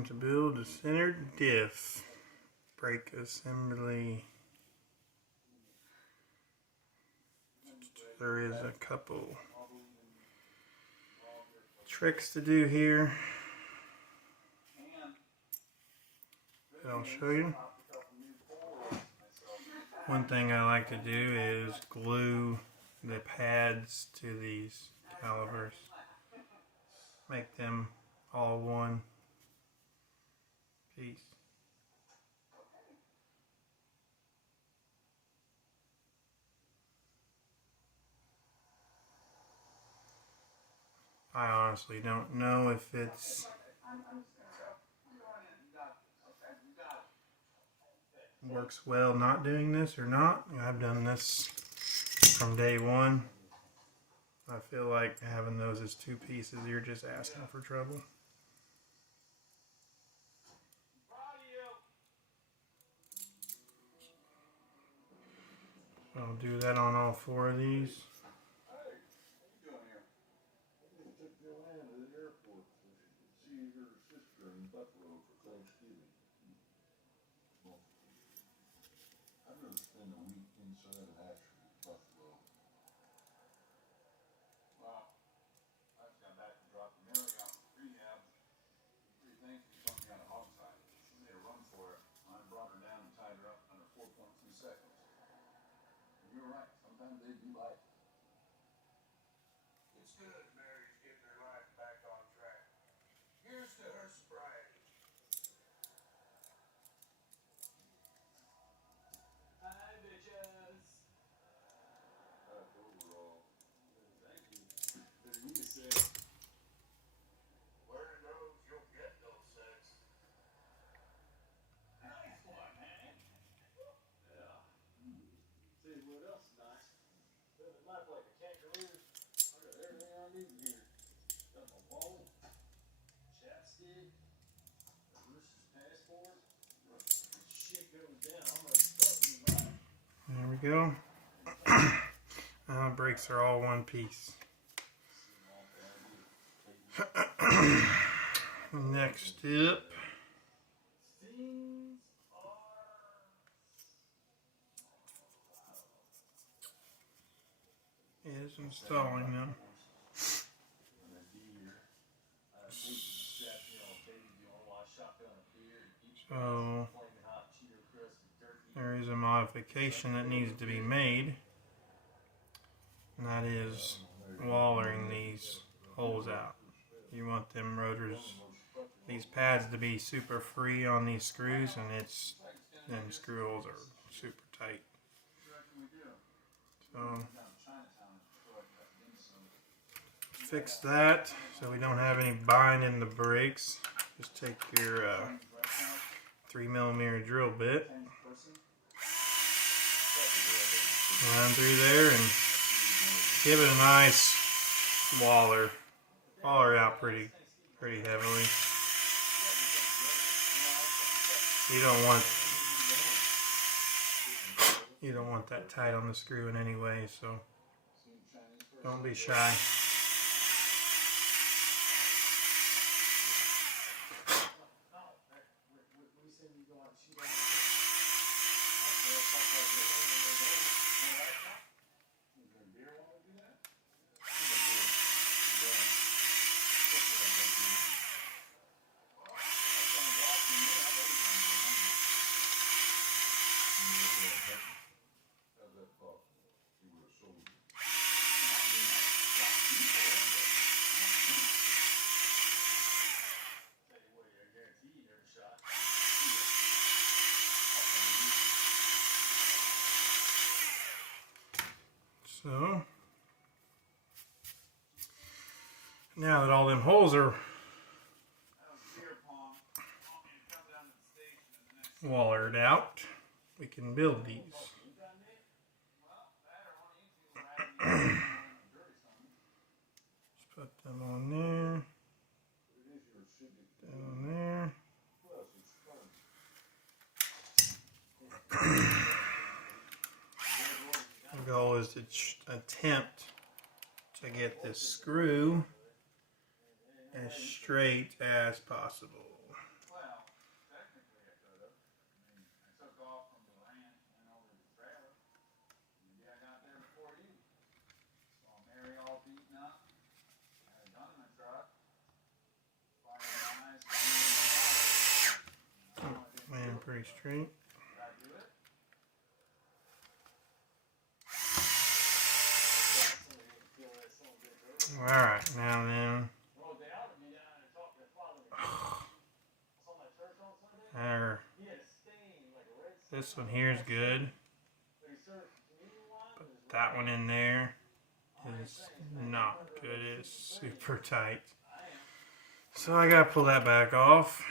Time to build a centered diff. Brake assembly. There is a couple tricks to do here that I'll show you. One thing I like to do is glue the pads to these calipers. Make them all one piece. I honestly don't know if it's works well not doing this or not. I've done this from day one. I feel like having those as two pieces, you're just asking for trouble. I'll do that on all four of these. You're right. Sometimes they do life. It's good Mary's getting her life back on track. Here's to her sobriety. Hi, bitches. Overall. Thank you. You said, where in those you'll get no sex. Nice one, man. Yeah. See what else is nice? Living life like a kangaroo. I got everything I need here. Got my wallet, chapstick, a Russia's passport. Shit goes down, I'm gonna start new life. There we go. Brakes are all one piece. Next step is installing them. So there is a modification that needs to be made, and that is wallering these holes out. You want them rotors, these pads to be super free on these screws, and them screw holes are super tight. So fix that so we don't have any bind in the brakes. Just take your 3mm drill bit, run through there and give it a nice waller out pretty heavily. You don't want that tight on the screw in any way, so don't be shy. So now that all them holes are wallered out, we can build these. Just put them on there, down there. The goal is to attempt to get this screw as straight as possible. pretty straight. Alright, now then. There. This one here is good. But that one in there is not good. It's super tight. So I gotta pull that back off.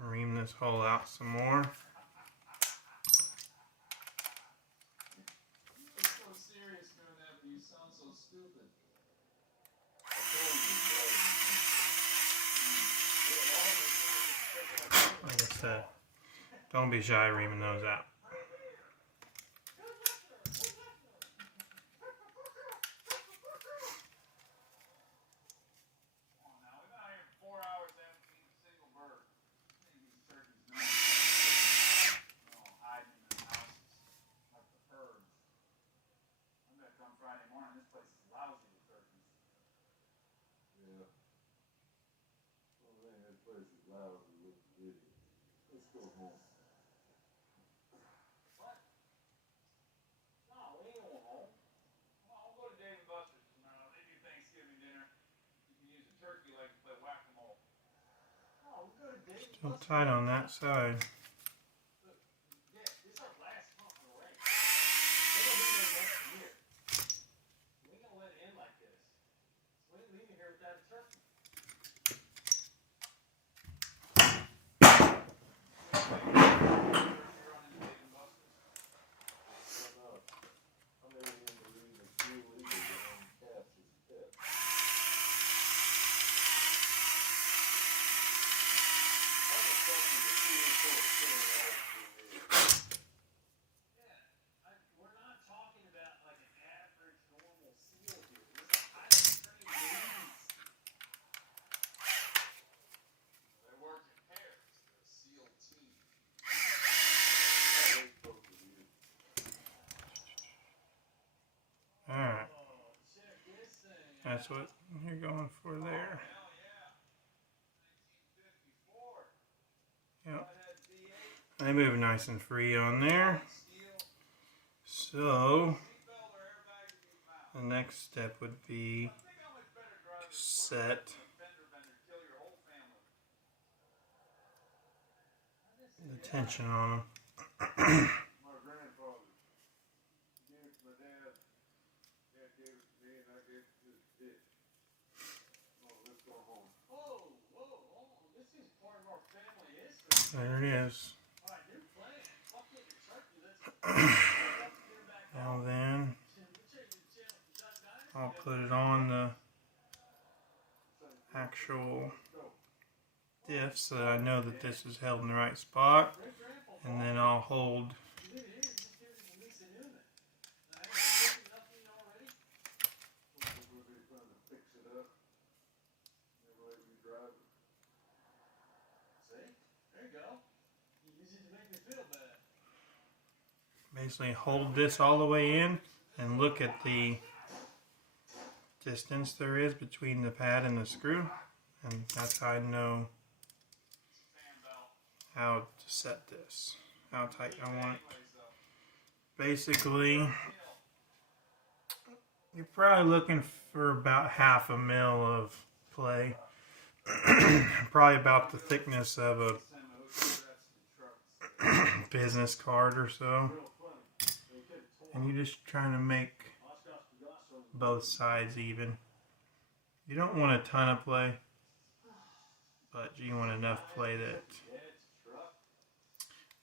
Ream this hole out some more. Like I said, don't be shy reaming those out. Still tight on that side. Alright, that's what you're going for there. Yep, they move nice and free on there. So, the next step would be to set the tension on them. There it is. Now then, I'll put it on the actual diff so that I know that this is held in the right spot, and then I'll hold basically hold this all the way in and look at the distance there is between the pad and the screw, and that's how I know how to set this, how tight I want it. Basically, you're probably looking for about 1/2 mil of play, probably about the thickness of a business card or so. And you're just trying to make both sides even. You don't want a ton of play, but you want enough play that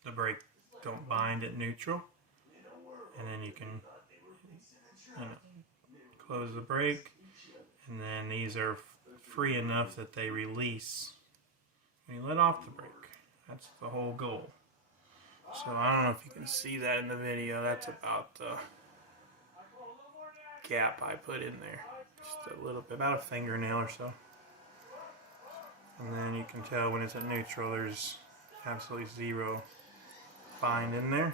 the brake don't bind at neutral. And then you can, close the brake, and then these are free enough that they release when you let off the brake. That's the whole goal. So I don't know if you can see that in the video. That's about the gap I put in there. Just a little bit, about a fingernail or so. And then you can tell when it's at neutral, there's absolutely zero bind in there.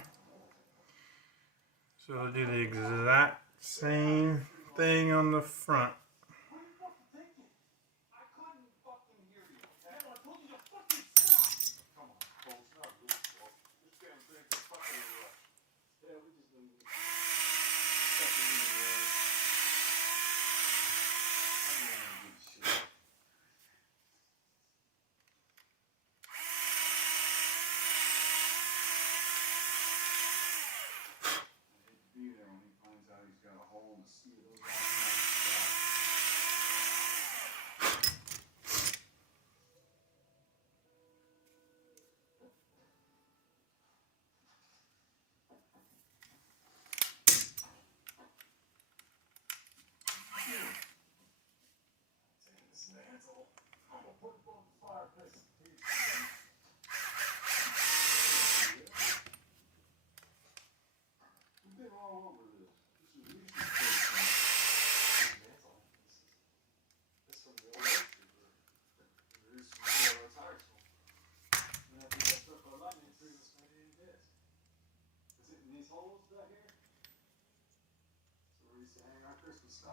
So I'll do the exact same thing on the front.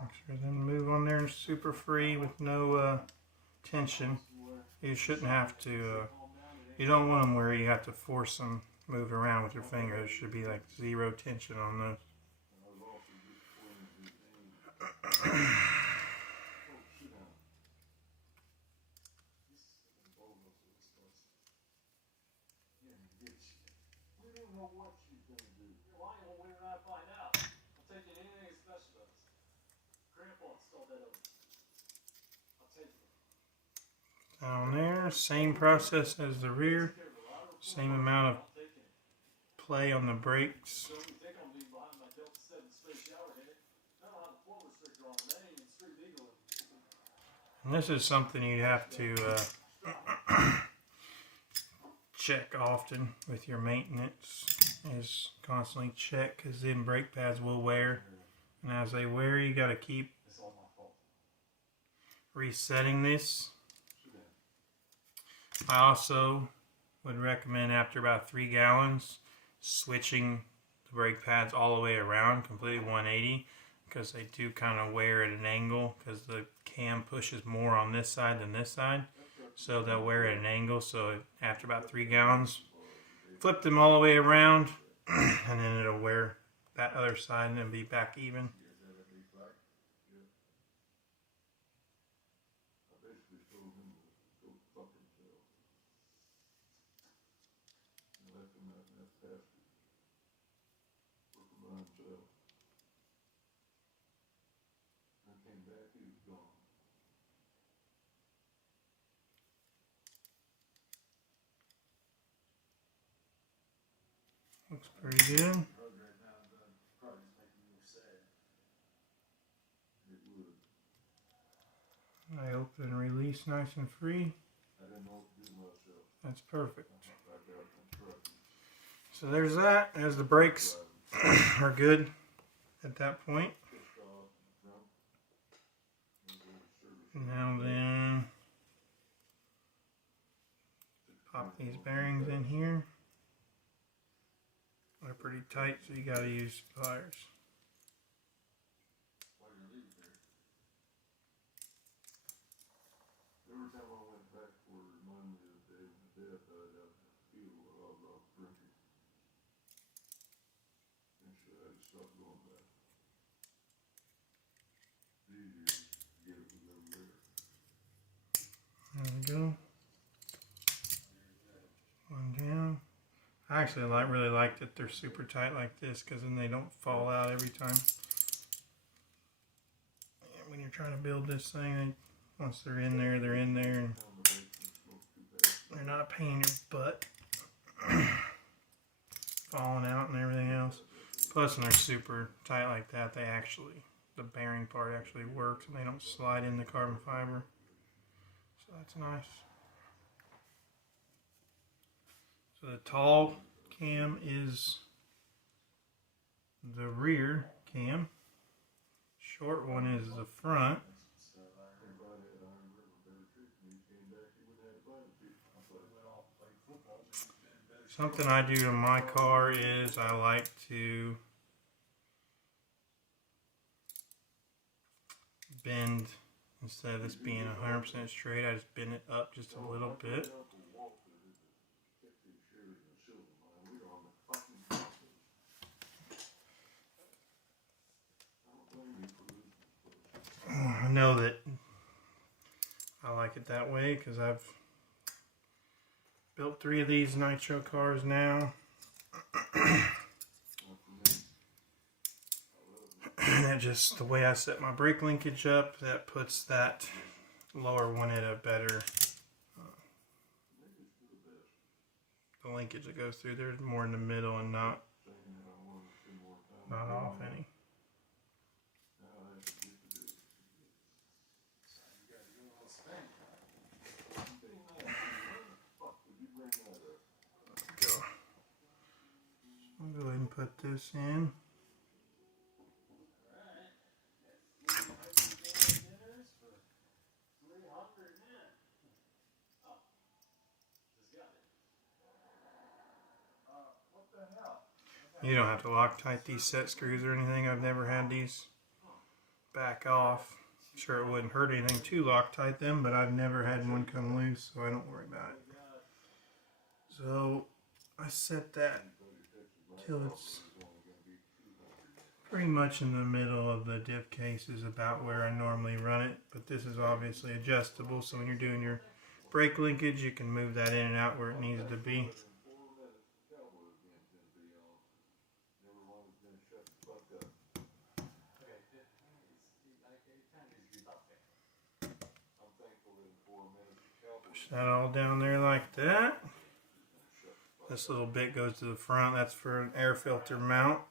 Make sure them move on there super free with no tension. You shouldn't have to, you don't want them where you have to force them move around with your finger. There should be like zero tension on those. Down there, same process as the rear, same amount of play on the brakes. And this is something you have to check often with your maintenance, is constantly check, because then brake pads will wear, and as they wear you got to keep resetting this. I also would recommend after about 3 gallons switching the brake pads all the way around, completely 180, because they do kind of wear at an angle because the cam pushes more on this side than this side, so they'll wear at an angle. So after about 3 gallons, flip them all the way around and then it'll wear that other side and then be back even. Looks pretty good. I open and release nice and free. That's perfect. So there's that. As the brakes are good at that point. Now then, pop these bearings in here. They're pretty tight, so you gotta use pliers. Every time I went back for it, reminded me of the day when my dad died out in the field while I was off drinking. And so I just stopped going back. It's easier to get it with no rear. There we go. One down. I actually really like that they're super tight like this, because then they don't fall out every time. And when you're trying to build this thing, once they're in there, and they're not a pain in your butt. Falling out and everything else. Plus, when they're super tight like that, the bearing part actually works and they don't slide in the carbon fiber. So that's nice. So the tall cam is the rear cam. Short one is the front. Something I do in my car is I like to bend, instead of this being 100% straight, I just bend it up just a little bit. I know that I like it that way because I've built 3 of these nitro cars now. And it just, the way I set my brake linkage up, that puts that lower one at a better, the linkage that goes through there is more in the middle and not off any. I'll go ahead and put this in. You don't have to Loctite these set screws or anything. I've never had these back off. Sure, it wouldn't hurt anything to Loctite them, but I've never had one come loose, so I don't worry about it. So I set that till it's pretty much in the middle of the diff case is about where I normally run it, but this is obviously adjustable, so when you're doing your brake linkage, you can move that in and out where it needs to be. Push that all down there like that. This little bit goes to the front. That's for an air filter mount.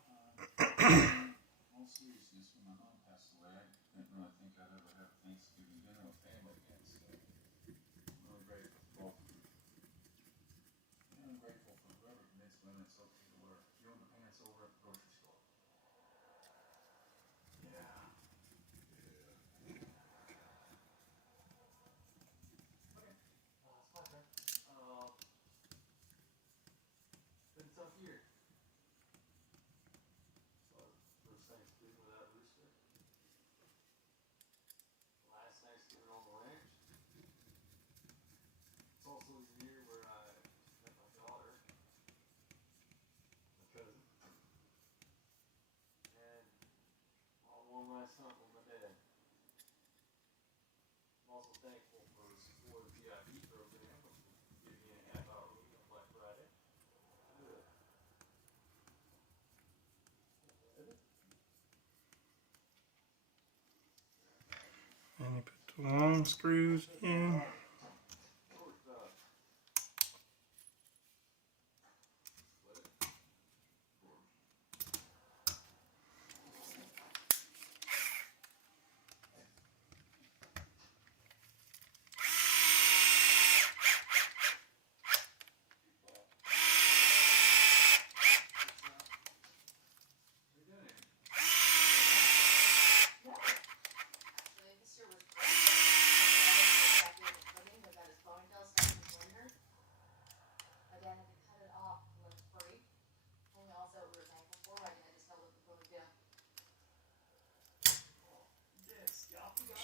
And you put the long screws in.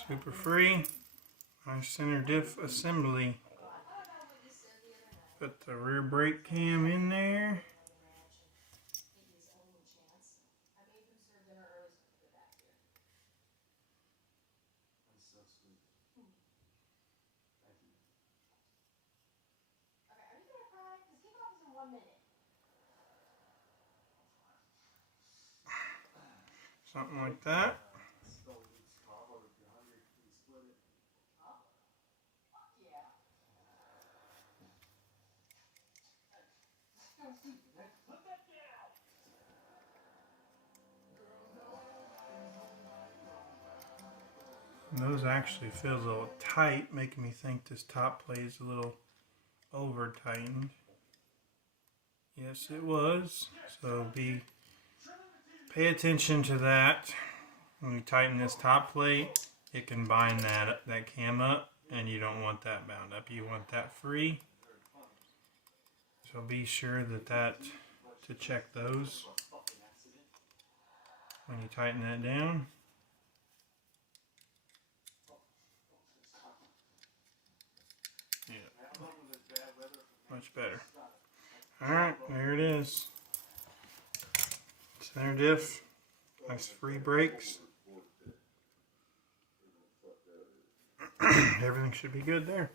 Super free. Nice center diff assembly. Put the rear brake cam in there. Something like that. And those actually feel a little tight, making me think this top plate is a little over tightened. Yes, it was. So pay attention to that. When you tighten this top plate, it can bind that cam up, and you don't want that bound up. You want that free. So be sure to check those when you tighten that down. Yeah, much better. Alright, there it is. Center diff, nice free brakes. Everything should be good there.